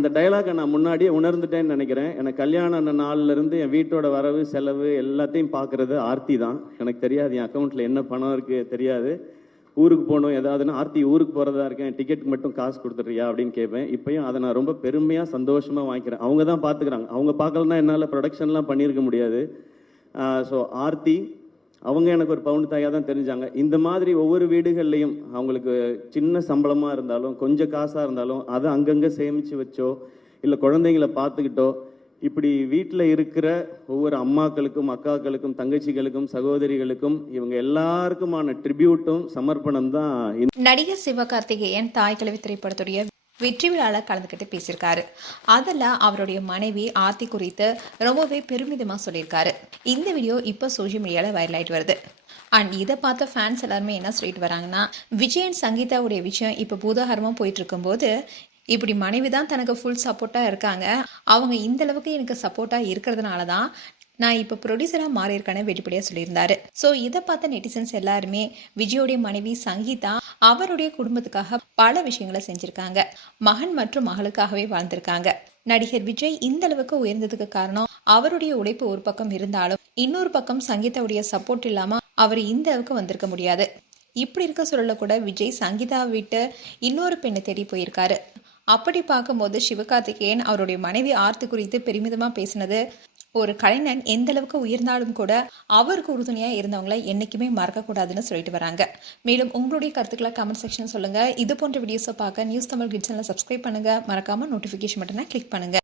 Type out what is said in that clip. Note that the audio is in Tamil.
அந்த டயலாகை நான் முன்னாடியே உணர்ந்துட்டேன்னு நினைக்கிறேன். எனக்கு கல்யாணம் ஆன நாள்ல இருந்து என் வீட்டோட வரவு செலவு எல்லாத்தையும் பார்க்கறது ஆர்த்தி தான். எனக்கு தெரியாது என் அக்கௌண்ட்ல என்ன பணம் இருக்கு தெரியாது. ஊருக்கு போகணும் ஏதாவதுன்னா, ஆர்த்தி ஊருக்கு போகிறதா இருக்கேன், டிக்கெட்டுக்கு மட்டும் காசு கொடுத்துட்றியா அப்படின்னு கேட்பேன். இப்பயும் அதை நான் ரொம்ப பெருமையாக சந்தோஷமாக வாங்கிக்கிறேன். அவங்க தான் பார்த்துக்கிறாங்க. அவங்க பார்க்கலன்னா என்னால் ப்ரொடக்ஷன்லாம் பண்ணியிருக்க முடியாது. ஸோ ஆர்த்தி அவங்க எனக்கு ஒரு பவுன் தாயாக தான் தெரிஞ்சாங்க. இந்த மாதிரி ஒவ்வொரு வீடுகள்லையும் அவங்களுக்கு சின்ன சம்பளமாக இருந்தாலும் கொஞ்சம் காசாக இருந்தாலும் அதை அங்கங்கே சேமித்து வச்சோ இல்லை குழந்தைங்களை பார்த்துக்கிட்டோ இப்படி வீட்டில் இருக்கிற ஒவ்வொரு அம்மாக்களுக்கும் அக்காக்களுக்கும் தங்கச்சிகளுக்கும் சகோதரிகளுக்கும் இவங்க எல்லாருக்குமான ட்ரிபியூட்டும் சமர்ப்பணம் தான். நடிகர் சிவகார்த்திகேயன் தாய் கிழவி திரைப்படத்துடைய வெற்றி விழாவில் கலந்துக்கிட்டு பேசியிருக்காரு. அதில் அவருடைய மனைவி ஆர்த்தி குறித்து ரொம்பவே பெருமிதமாக சொல்லியிருக்காரு. இந்த வீடியோ இப்போ சோஷியல் மீடியாவில் வைரல் ஆகிட்டு வருது. அண்ட் இதை பார்த்த ஃபேன்ஸ் எல்லாருமே என்ன சொல்லிட்டு வராங்கன்னா, விஜயன் சங்கீதாவுடைய விஷயம் இப்போ பூதாகரமாக போயிட்டு இருக்கும்போது இப்படி மனைவி தான் தனக்கு ஃபுல் சப்போர்ட்டாக இருக்காங்க, அவங்க இந்த அளவுக்கு எனக்கு சப்போர்ட்டாக இருக்கிறதுனால தான் நான் இப்போ ப்ரொடியூசராக மாறியிருக்கேன்னு வெளிப்படையாக சொல்லியிருந்தாரு. ஸோ இதை பார்த்த நெட்டிசன்ஸ் எல்லாருமே விஜயோடைய மனைவி சங்கீதா அவருடைய குடும்பத்துக்காக பல விஷயங்களை செஞ்சுருக்காங்க. மகன் மற்றும் மகளுக்காகவே வாழ்ந்திருக்காங்க. நடிகர் விஜய் இந்த அளவுக்கு உயர்ந்ததுக்கு காரணம் அவருடைய உழைப்பு ஒரு பக்கம் இருந்தாலும் இன்னொரு பக்கம் சங்கீதாவுடைய சப்போர்ட் இல்லாமல் அவர் இந்த அளவுக்கு வந்திருக்க முடியாது. இப்படி இருக்க சூழல கூட விஜய் சங்கீதாவை விட்டு இன்னொரு பெண்ணை தேடி போயிருக்காரு. அப்படி பார்க்கும்போது சிவகார்த்திகேயன் அவருடைய மனைவி ஆர்த்தி குறித்து பெருமிதமாக பேசினது, ஒரு கலைஞன் எந்த அளவுக்கு உயர்ந்தாலும் கூட அவருக்கு உறுதுணையாக இருந்தவங்களை என்றைக்குமே மறக்கக்கூடாதுன்னு சொல்லிட்டு வராங்க. மேலும் உங்களுடைய கருத்துக்களை கமெண்ட் செக்ஷன் சொல்லுங்கள். இது போன்ற வீடியோஸை பார்க்க நியூஸ் தமிழ் கிட் சேனலை சப்ஸ்கிரைப் பண்ணுங்கள். மறக்காமல் நோட்டிஃபிகேஷன் பட்டனை கிளிக் பண்ணுங்கள்.